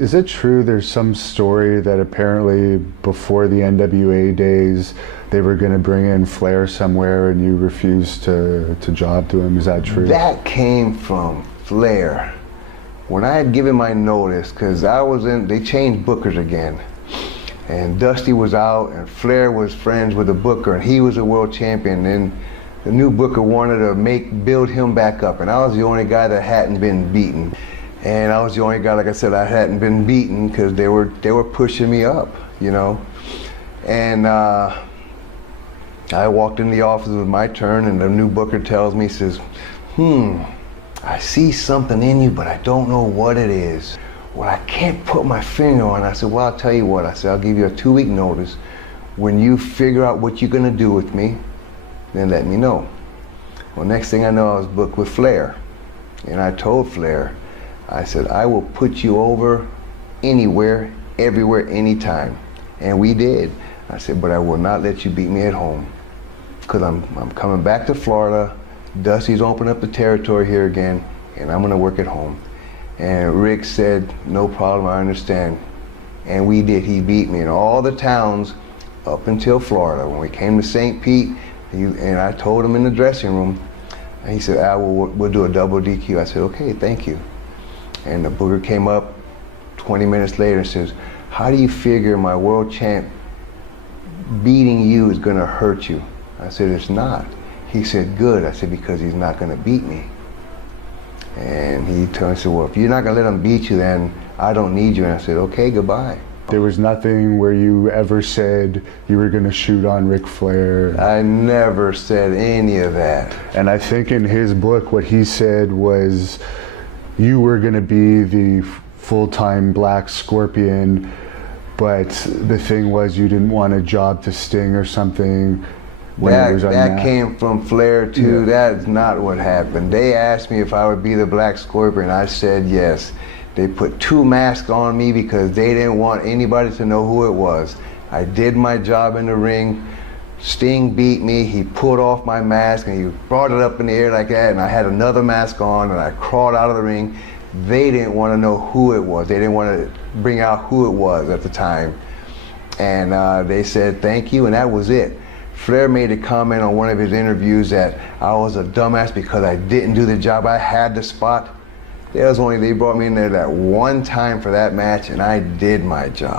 Is it true there's some story that apparently before the NWA days they were going to bring in Flair somewhere and you refused to job to him? Is that true? That came from Flair. When I had given my notice, because they changed bookers again. And Dusty was out and Flair was friends with the booker and he was a world champion. And the new booker wanted to build him back up. And I was the only guy that hadn't been beaten. And I was the only guy, like I said, I hadn't been beaten because they were pushing me up, you know. And I walked in the office with my turn, and the new booker tells me, says, I see something in you, but I don't know what it is. Well, I can't put my finger on it. I said, well, I'll tell you what. I said, I'll give you a 2-week notice. When you figure out what you're gonna do with me, then let me know. Well, next thing I know, I was booked with Flair. And I told Flair, I said, I will put you over anywhere, everywhere, anytime. And we did. I said, but I will not let you beat me at home. Because I'm coming back to Florida. Dusty's opened up the territory here again, and I'm gonna work at home. And Rick said, no problem, I understand. And we did. He beat me in all the towns up until Florida. When we came to St. Pete, and I told him in the dressing room, and he said, we'll do a double DQ. I said, okay, thank you. And the booker came up 20 minutes later and says, how do you figure my world champ beating you is gonna hurt you? I said, it's not. He said, good. I said, because he's not gonna beat me. And he turned and said, well, if you're not gonna let him beat you, then I don't need you. And I said, okay, goodbye. There was nothing where you ever said you were gonna shoot on Ric Flair? I never said any of that. And I think in his book, what he said was, you were going to be the full-time Black Scorpion, but the thing was you didn't want a job to Sting or something when it was unmasked. That came from Flair too. Yeah. That's not what happened. They asked me if I would be the Black Scorpion. I said yes. They put 2 masks on me because they didn't want anybody to know who it was. I did my job in the ring. Sting beat me, he pulled off my mask and he brought it up in the air like that, and I had another mask on and I crawled out of the ring. They didn't want to know who it was. They didn't want to bring out who it was at the time. And they said thank you, and that was it. Flair made a comment on one of his interviews that I was a dumbass because I didn't do the job. I had the spot. They brought me in there that one time for that match and I did my job.